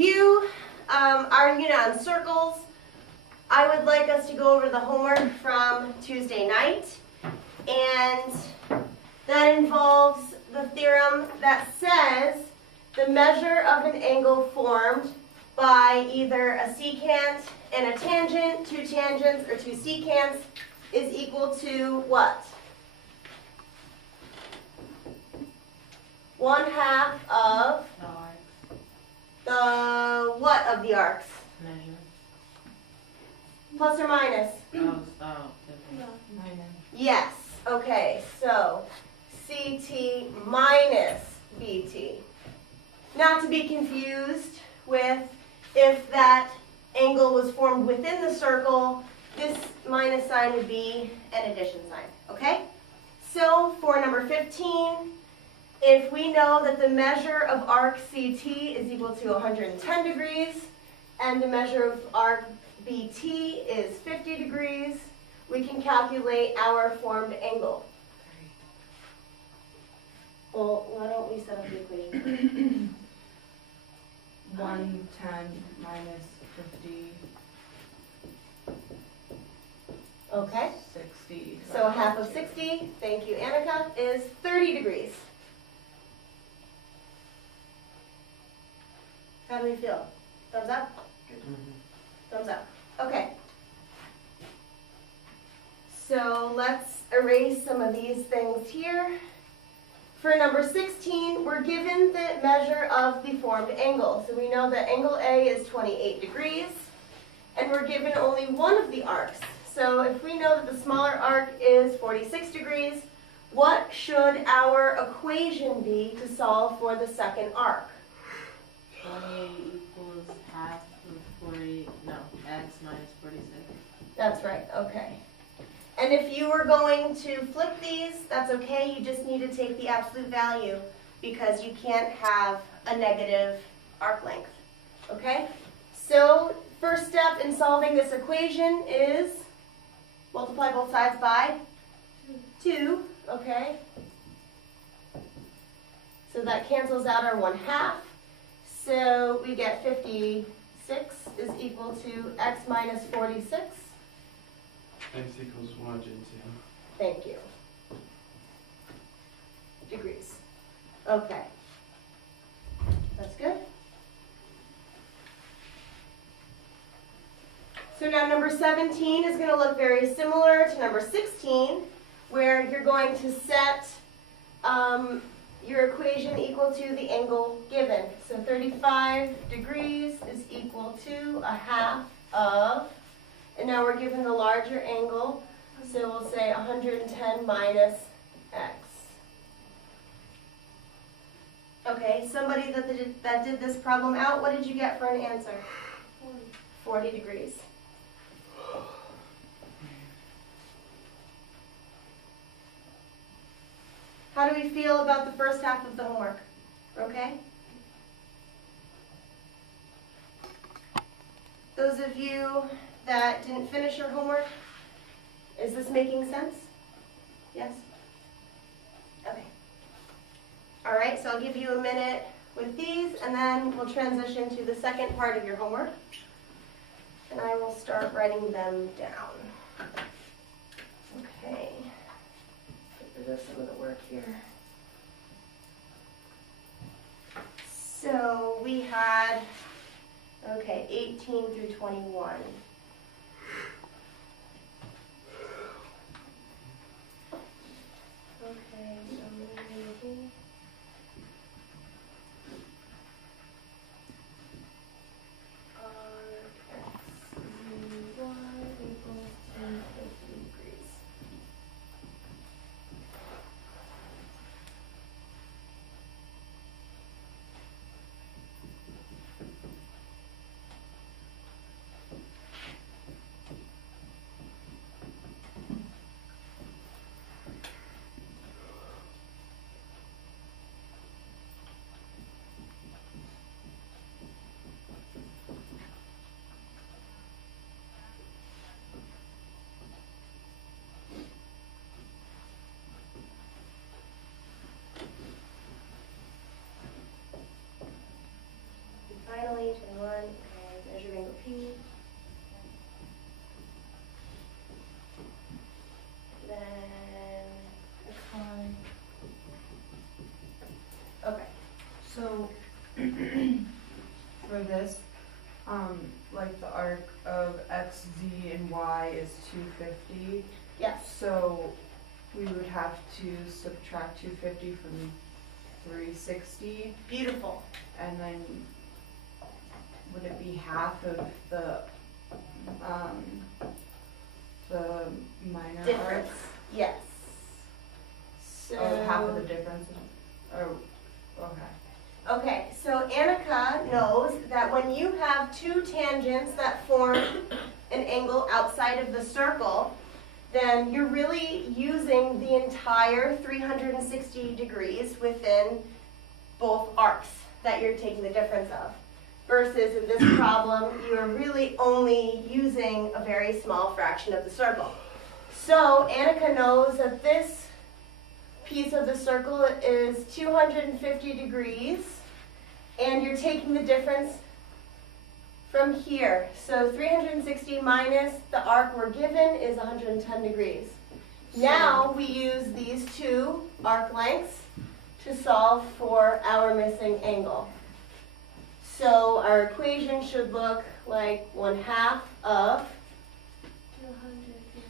review our unit on circles, I would like us to go over the homework from Tuesday night. And that involves the theorem that says the measure of an angle formed by either a secant and a tangent, two tangents, or two secants is equal to what? 1/2 of the what of the arcs? Measure. Plus or minus? Minus. Yes. Okay, so CT minus BT. Not to be confused with if that angle was formed within the circle, this minus sign would be an addition sign, okay? So for number 15, if we know that the measure of arc CT is equal to 110 degrees and the measure of arc BT is 50 degrees, we can calculate our formed angle. Well, why don't we set up the equation? 110 minus 50. Okay. 60. So 1/2 of 60, thank you Annika, is 30 degrees. How do we feel? Thumbs up? Thumbs up. Okay. So let's erase some of these things here. For number 16, we're given the measure of the formed angle. So we know that angle A is 28 degrees, and we're given only one of the arcs. So if we know that the smaller arc is 46 degrees, what should our equation be to solve for the second arc? 28 equals half of 40, no, x minus 46. That's right, okay. And if you were going to flip these, that's okay, you just need to take the absolute value because you can't have a negative arc length, okay? So first step in solving this equation is multiply both sides by 2, okay? So that cancels out our 1/2. So we get 56 is equal to x minus 46. X equals 102. Thank you. Degrees. Okay. That's good. So now number 17 is going to look very similar to number 16, where you're going to set your equation equal to the angle given. So 35 degrees is equal to 1/2 of, and now we're given the larger angle, so we'll say 110 minus x. Okay, somebody that did this problem out, what did you get for an answer? 40 degrees. How do we feel about the first half of the homework? Okay? Those of you that didn't finish your homework, is this making sense? Yes? Okay. All right, so I'll give you a minute with these, and then we'll transition to the second part of your homework. And I will start writing them down. Okay. Get rid of some of the work here. So we had, okay, 18 through 21. Okay, so maybe equals 50 degrees. So, for this, like the arc of x, z, and y is 250. Yes. So we would have to subtract 250 from 360, Beautiful. and then would it be half of the minor Difference. arc? Yes. So Half of the difference? Oh, okay. Okay, so Annika knows that when you have two tangents that form an angle outside of the circle, then you're really using the entire 360 degrees within both arcs that you're taking the difference of. Versus in this problem, you're really only using a very small fraction of the circle. So Annika knows that this piece of the circle is 250 degrees, and you're taking the difference from here. So 360 minus the arc we're given is 110 degrees. Now we use these two arc lengths to solve for our missing angle. So our equation should look like 1/2 of 250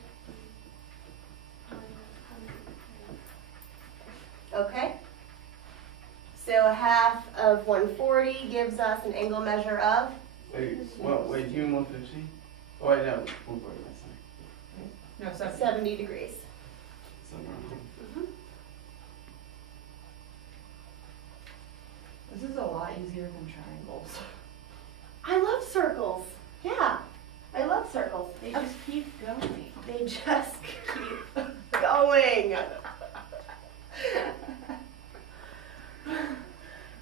Okay? So 1/2 of 140 gives us an angle measure of Wait, what? Wait, you mean 150? Oh, wait, no, 140, that's fine. No, 70. 70 degrees. Somewhere around. This is a lot easier than triangles. I love circles. Yeah, I love circles. They just keep going. They just keep going.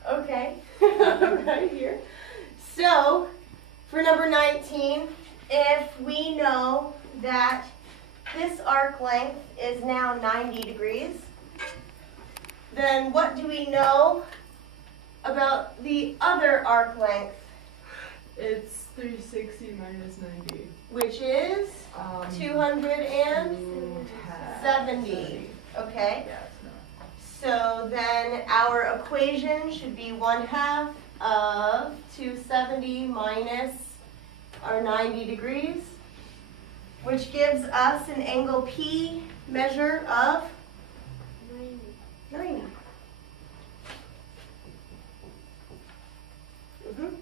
Okay, right here. So, for number 19, if we know that this arc length is now 90 degrees, then what do we know about the other arc length, It's 360 minus 90. which is 270? 270. Okay. Yeah, it's not. So then our equation should be 1/2 of 270 minus our 90 degrees, which gives us an angle P measure of 90. Mhm.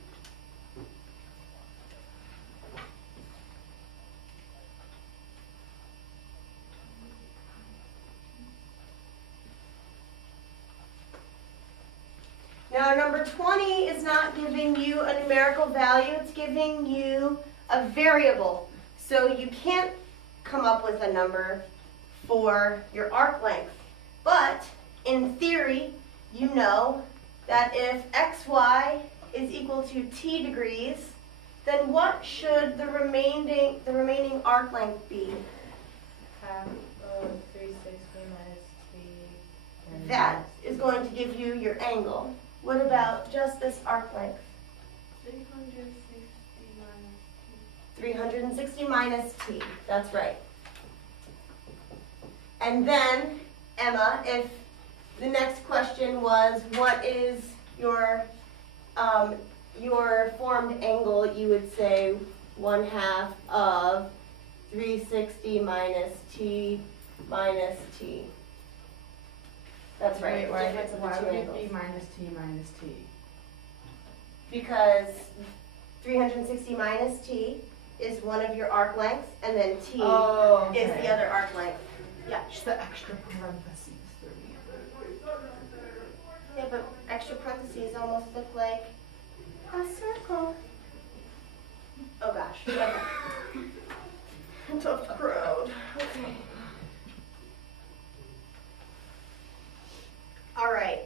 Now, number 20 is not giving you a numerical value, it's giving you a variable. So you can't come up with a number for your arc length. But in theory, you know that if xy is equal to t degrees, then what should the remaining arc length be? 1/2 of 360 minus t. and That is going to give you your angle. What about just this arc length? 360 minus t, that's right. And then, Emma, if the next question was, what is your formed angle, you would say 1/2 of 360 minus t minus t. That's right, the Why difference of the would two it angles. be minus t minus t? Because 360 minus t is one of your arc lengths, and then t Oh, is the other arc length. Yeah. Just the extra parentheses threw me. Yeah, but extra parentheses almost look like a circle. Oh gosh. Okay. Tough crowd. Okay. All right.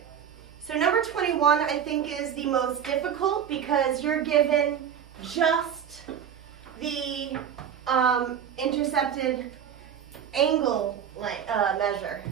So number 21, I think, is the most difficult because you're given just the intercepted angle measure.